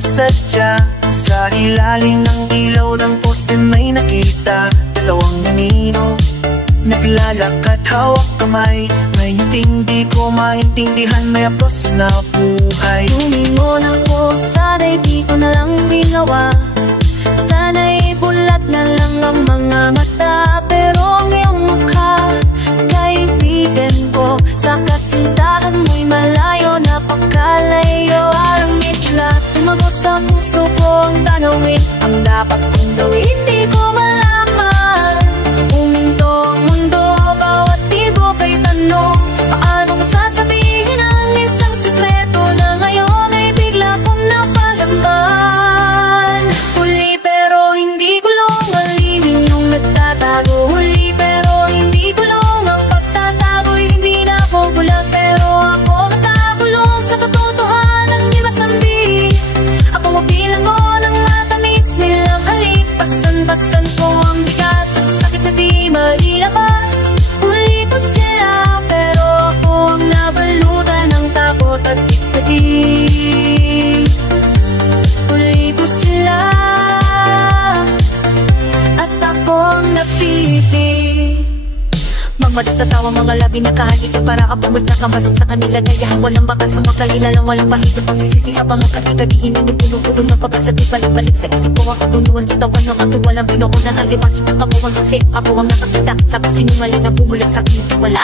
Sadya sa ilalim ng ilaw ng poste may nakita dalawang nanino naglalakad hawak kamay. May ngunting di ko maintindihan, may apos na buhay. Tumingon ako, sana'y di ko na lang ginawa. Sana'y bulat na lang ang mga mata. Pero ang iyong mukha, kaibigan ko, sa kasintahan mo'y malayo, napakalayo. Ang itla, tumagos sa puso ko ang tanawin. Ang dapat kong gawin, di ko malaman. Uminto ang mundo, bawat tibok ay tanong. Paanong sasabihin ang isang sikreto na ngayon ay bigla kong napalaman? Huli pero hindi kulong, alimin yung nagtatago. Huli pero hindi kulong, ang pagtatago'y hindi na ako bulag. Pero ako nagkakulong sa katotohanan, di ba sambi? Ako mabilango ng matamis nilang halik. Pasan-pasan ko ang bigat at sakit na di mailabas. Huli ko sila pero ako ang nabalutan ng takot at ikati. Huli ko sila at ako ang napili. Magmatatawa mga labi na kahalik para kapag nakamasok sa kanila. Gayahan walang bakas sa magkalila lang, walang pahigit pagsisisi habang ang kagagagihin na nagpunong-punong ng pag-asa. Di balik-balik sa isip ko ang katuluan, kitawan ng aking walang binuko na nalipas. Ako ang saksi, ako ang nakakita sa kasinungaling na bumulag sa aking wala.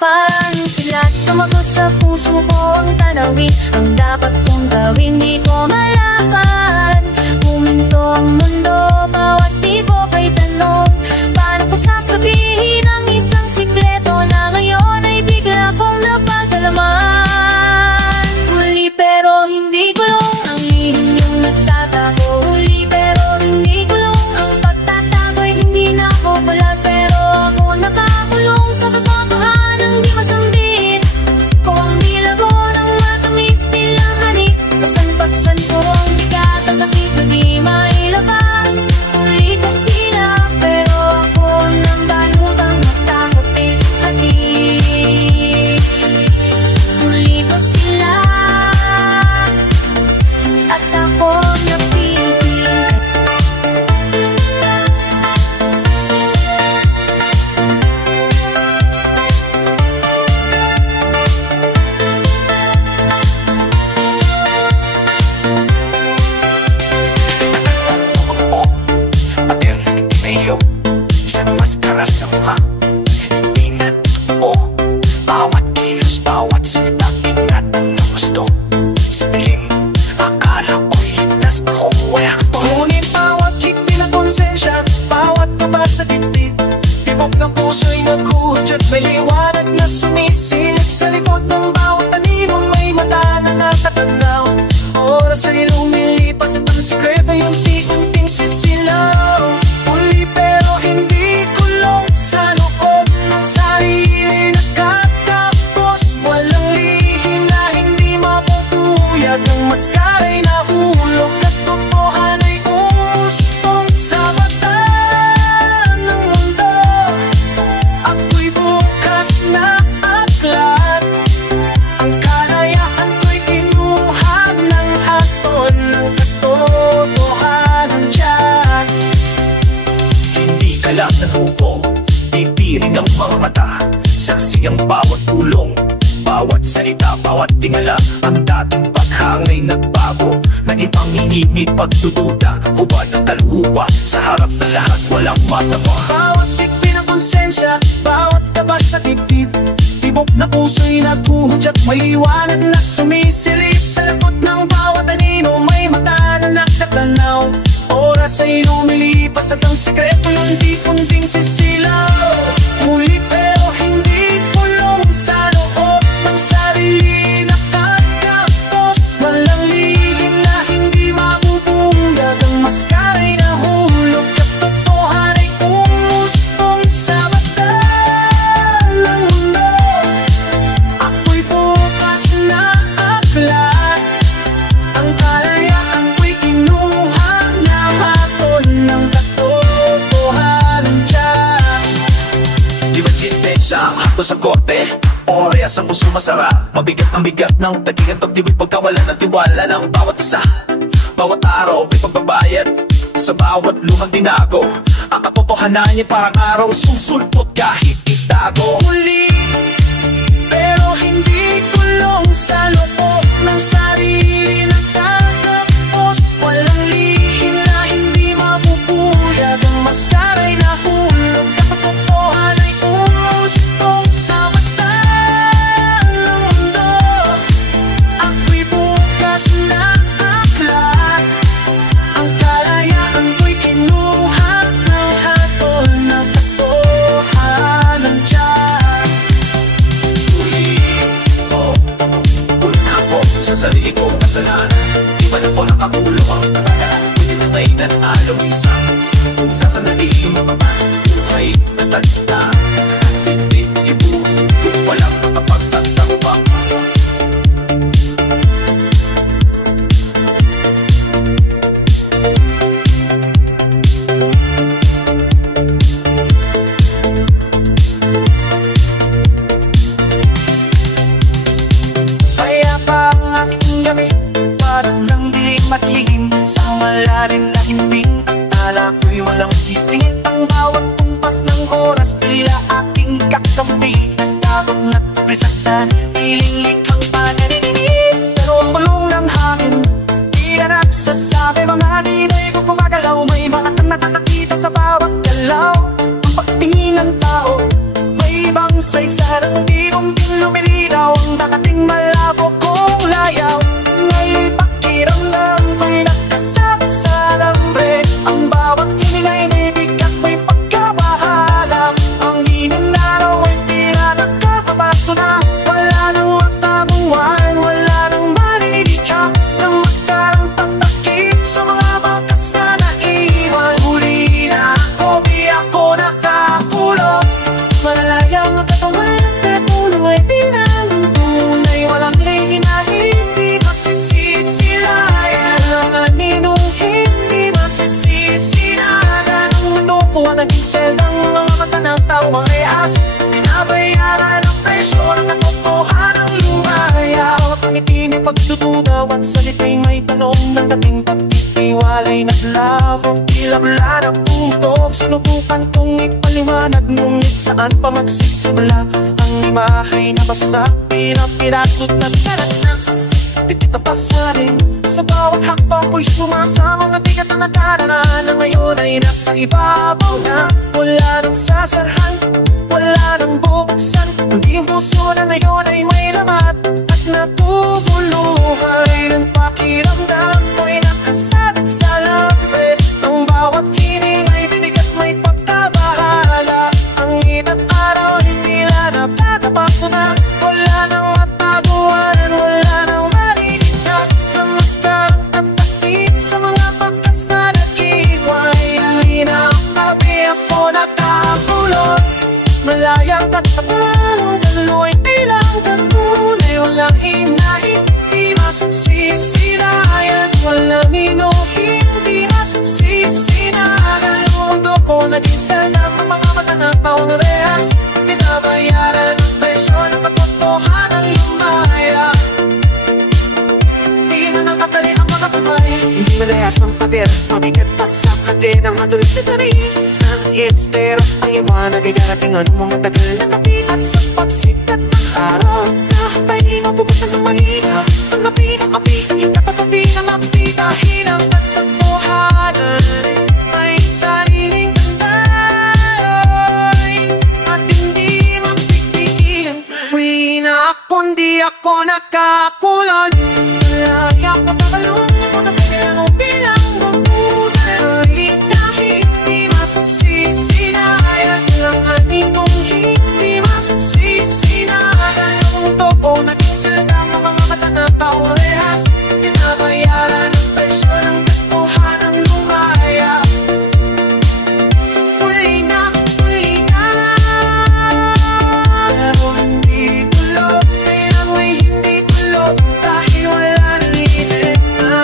Parang kilat, tumagos sa puso ko ang tanawin. Ang dapat kong gawin, di ko malakad. Puminto ang mundo, bawat tibok ay tanong. Paano ko sasabihin ang isang sikreto na ngayon ay bigla kong napagalaman? Huli pero hindi kulong, ang lihim yung nagtatago. Huli pero hindi kulong, ang pagtatago'y hindi na ako bulag. Pero ako nakakulong sa katotohanan, di masambit ko ang bilago ng matamis nilang hanik. Pasan-pasan ko ang bigat at sakit na di mailabas. Huli ko sila pero ako ang nambalutang magtakot ikati. Huli ko sila at ako ang napili. Pati ang mayo, isang maskara sa mukha. Hindi na totoo, bawat kilos, bawat salita, ingatan na gusto. Sa dilim, akala ko'y ligtas akong wala to. Ngunit bawat higpi ng konsensya, bawat taba sa dibdib, tibok ng puso'y naghuhudyat. May liwanag na sumisilip sa likod ng bawat anino. May mata na natatanaw, oras ay lumilipas at ang sikreto yung tikunting sisilaw. Huli pero hindi kulong, sa loob ng sarili nakatapos. Walang lihim na hindi mapupuyat, ang maskara'y nahulog at totohan ay umustong sa mata ng mundo. Ako'y bukas na aklat, ang kalayaan ko'y kinuha ng haton ng katotohanan dyan. Hindi ka lang nahupo, pipirin ang mga mata. Saksi ang bawat pulong, bawat salita, bawat tingala. Ang dating paghangay nagbago, naging pangingimit, pagdududa, hubad ng talupa. Sa harap ng lahat walang matama. Bawat higpi ng konsensya, bawat taba sa dibdib, tibok na puso'y naghuhudyat. May liwanag na sumisilip sa likod ng bawat anino. May mata na nakatanaw, oras ay lumilipas at ang sikreto yung di kunting sisilaw. Huli pero hindi kulong, sa loob ng sarili nakatapos. Walang lihim na hindi mabubungad, ang maskara'y nahulog at totohan ay umustong sa mata ng mundo. Ako'y bukas na Sakto sa korte, oreyas ang puso masarap. Mabigat ang bigat ng tagigan pagtiwid, pagkawala ng tiwala ng bawat isa. Bawat araw may pagbabayad sa bawat lumang tinago. Ang katotohanan niya parang araw susulpot kahit itago. Muli, pero hindi kulong sa loob ng sarili nagtatapos. Walang lihim na hindi mapupuyag, ang maskara'y nahulog, katotohanan ay umustong sa mata ng mundo. Ako'y bukas na aklat, ang kalayaan ko'y kinuha ng hatol na katotohanan dyan. Sa sarili kong kasalanan, di ba na po nakatulong ang tagalan? Hindi na may nanalo isang sasanalihin mo naman. Buhay na tanda, hindi ibuhin kung walang makapagtatambak. Parang nang dilim at lihim sa malalim na himbing. Akala ko'y walang sisingit ang bawat kumpas ng oras, tila aking kakampi. Nagtagong na't prisa sa ililikhang pananinig. Pero ang bulong ng hangin di na nagsasabi, mga dinay ko gumagalaw. May mga natatakita sa bawat galaw. Ang pagtingin ng tao may ibang saysay, di kong lumilinaw ang dakating malabo kong layaw. May pakiramdam ko'y nakasabit sa lambre. Ang bawat hiling ay may bigat, may pagkabahala. Ang ginang araw ay tila nakakabaso na. Wala nang matabuan, wala nang malilika, ng maskarang tatakip sa mga bakas na naiwan. Huli na ako, di ako nakakulong. Malalayang ang katawan at puno ay pinantunay. Walang lihin na hindi masisisilayan, ang aninong hindi masisisilayan. Ang mundo ko ang naging seldang mga mata ng tao ang reas. Pinabayaran ang presyo ng katotohanang lumaya. Bawat ngiti may pagtutunaw at salita'y may tanong ng dating pagtitiwala'y naglabo. Tila wala na puntog, sinubukan kong ipaliwanag, ngunit saan pa magsisimula? Ang imahay na basa, pinapirasot na karat na titita pa sa rin. Sa bawat hakbang ko'y sumasama, ang bigat ng nadarana na ngayon ay nasa ibabaw na. Wala nang sasarhan, wala nang bubuksan. Hindi ang puso na ngayon ay may lamat at natubuluhan. Ang pakiramdam ko'y nakasabit sa lambre. Ang bawat hiling ay bibigat, may pagkabahala. Ang init at araw ay tila nakakapaso na. Wala nang mataguan, wala nang marinig, ng maskarang tatakip sa mga bakas na nag-iway. Halina ang tabi, ako nakakulot. Malayang tatabang, dalo'y tilang tatunay. Walang hinahin, di masisisilayan. Walang inuhin, di masisisilayan. Ang mundo ko naging sanang mga mata ng taong rehas. Pinabayaran ang presyo ng katotohanan lumaya. Hindi na nakatali ang mga kamay, hindi malahas ng paderas. Mabigat pa sa kadenang hatulog na sarili ng estero. Ang iwanag ay darating anong mga tagal na kapit. At sa pagsikat ng araw, nakatay mabubutan ng malinaw. Ang api ng api, ikatatabi ng api. Dahil ang katotohanan ay sariling tanday at hindi mapigpigilan. Huli na ako, di ako nakakulon. Malaya ko pabalong, mga bilang o bilang mabutan. Kahit di masisinayan, ang aninong hindi masisinayan. Ang mundo ko naging saldang mga mata na paurehas. Pinabayaran ang presyo ng katotohanang lumaya. Huli na, pero hindi tulog. Kailang may hindi tulog, dahil wala nang itin na.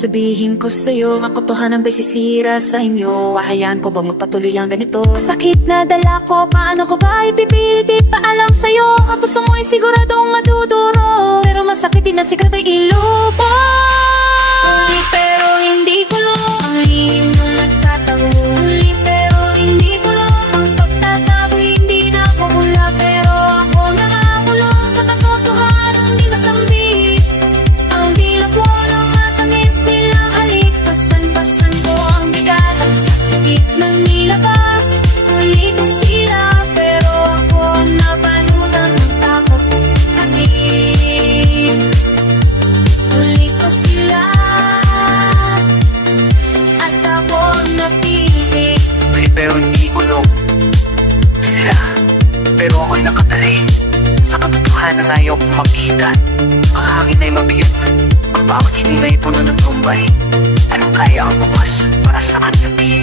sasabihin ko sa'yo, ang katotohanan ba'y sisira sa inyo? Hayaan ko ba magpatuloy lang ganito? Sakit na dala ko, paano ko ba ipipilit? Di pa alam sa'yo, ang puso mo'y siguradong maduduro. Pero masakit din ang sikreto'y ilubog. Pero hindi ko lang ang lihim na nagtatango. Pero hindi ko lang ang pagtatago. Hindi na ako mula, pero ako nakakulong sa katotohanan di masambit. Ang dila ko ng matamis, nilang halik. Basan-basan ko ang bigat, ang sakit ng nilabas. Huli ko sila, pero ako nabalutan ng takot. Huli ko sila, at ako napili. Pero hindi kulong sila, pero ako'y nakatali sa katotohanan na ayaw kong makita. Ang hangin ay mabigat, ang bawat hindi na ipuno ng tumbay. Anong kaya ang bukas para sa kanya?